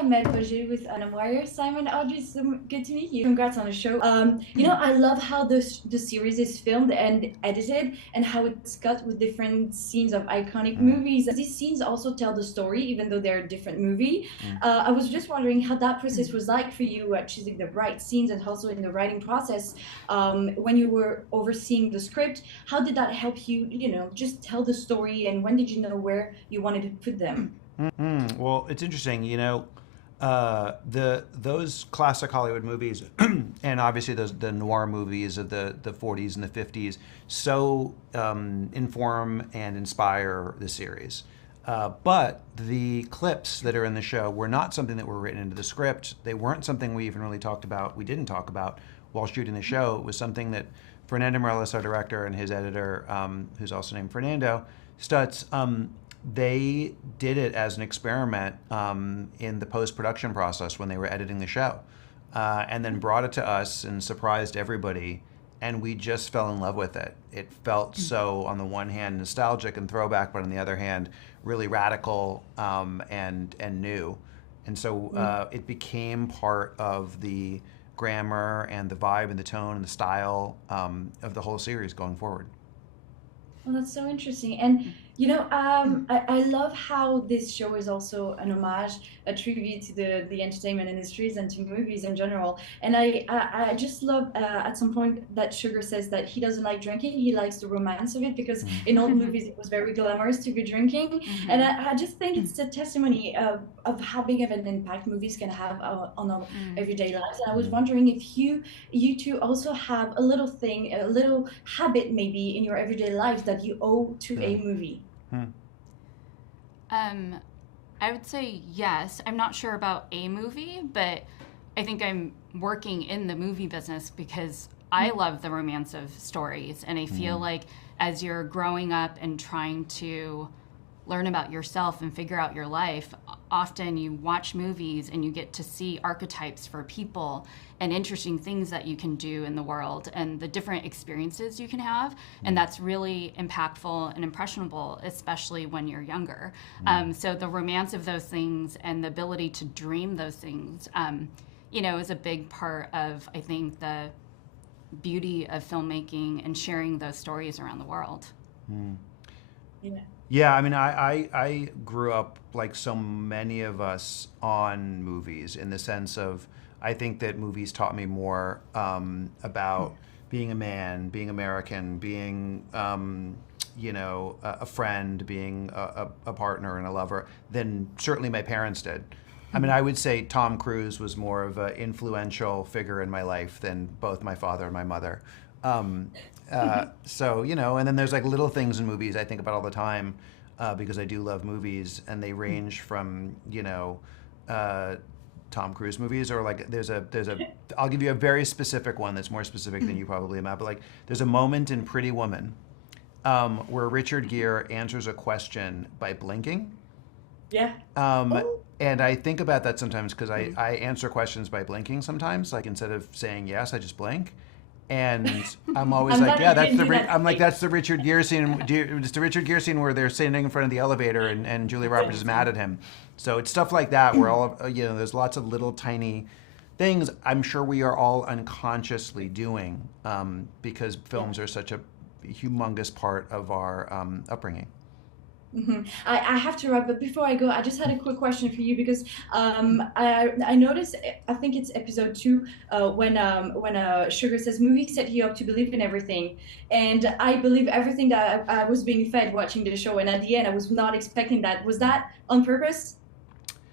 I met Roger with FandomWire. Simon, Audrey, so good to meet you. Congrats on the show. I love how the series is filmed and edited, and how it's cut with different scenes of iconic movies. These scenes also tell the story, even though they're a different movie. I was just wondering how that process was like for you, choosing the right scenes and also in the writing process. When you were overseeing the script, how did that help you, just tell the story, and when did you know where you wanted to put them? Well, it's interesting, those classic Hollywood movies, and obviously the noir movies of the 40s and the 50s, so inform and inspire the series. But the clips that are in the show were not something that were written into the script. They weren't something we even really talked about. We didn't talk about while shooting the show. It was something that Fernando Morales, our director, and his editor, who's also named Fernando Stutz, they did it as an experiment in the post-production process when they were editing the show, and then brought it to us and surprised everybody, and we just fell in love with it. It felt so, on the one hand, nostalgic and throwback, but on the other hand, really radical and new. And so it became part of the grammar and the vibe and the tone and the style of the whole series going forward. Well, that's so interesting. And, I love how this show is also an homage, a tribute to the entertainment industries and to movies in general. And I just love at some point that Sugar says that he doesn't like drinking. He likes the romance of it, because in old movies it was very glamorous to be drinking. And I just think it's a testimony of how big of an impact movies can have on our everyday lives. And I was wondering if you two also have a little thing, a little habit maybe in your everyday lives that you owe to a movie. I would say yes. I'm not sure about a movie, but I think I'm working in the movie business because I love the romance of stories. And I feel like as you're growing up and trying to learn about yourself and figure out your life, often you watch movies and you get to see archetypes for people and interesting things that you can do in the world and the different experiences you can have. And that's really impactful and impressionable, especially when you're younger. So the romance of those things and the ability to dream those things, is a big part of, I think, the beauty of filmmaking and sharing those stories around the world. Yeah, I mean, I grew up, like so many of us, on movies, in the sense of, I think that movies taught me more about being a man, being American, being, a friend, being a partner and a lover, than certainly my parents did. I mean, I would say Tom Cruise was more of an influential figure in my life than both my father and my mother. So, and then there's like little things in movies I think about all the time, because I do love movies, and they range from, Tom Cruise movies, or like I'll give you a very specific one that's more specific than you probably am at, but like there's a moment in Pretty Woman where Richard Gere answers a question by blinking. Yeah. And I think about that sometimes because I answer questions by blinking sometimes, like instead of saying yes, I just blink. And I'm always like, yeah, that's the Richard Gere scene. It's the Richard Gere scene where they're standing in front of the elevator and Julia Roberts is mad at him. So it's stuff like that where there's lots of little tiny things I'm sure we are all unconsciously doing because films are such a humongous part of our upbringing. I have to wrap, but before I go, I just had a quick question for you, because I noticed, I think it's episode 2, when Sugar says movies set you up to believe in everything, and I believe everything that I was being fed watching the show, and at the end I was not expecting that. Was that on purpose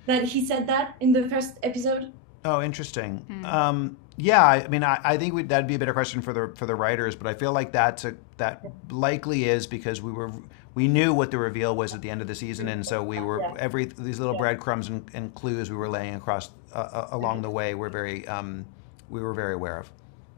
that he said that in the first episode? Oh, interesting. Yeah, I mean, I think that'd be a better question for the writers, but I feel like that likely is because we knew what the reveal was at the end of the season, and so we were these little breadcrumbs and clues we were laying across along the way. We were very aware of.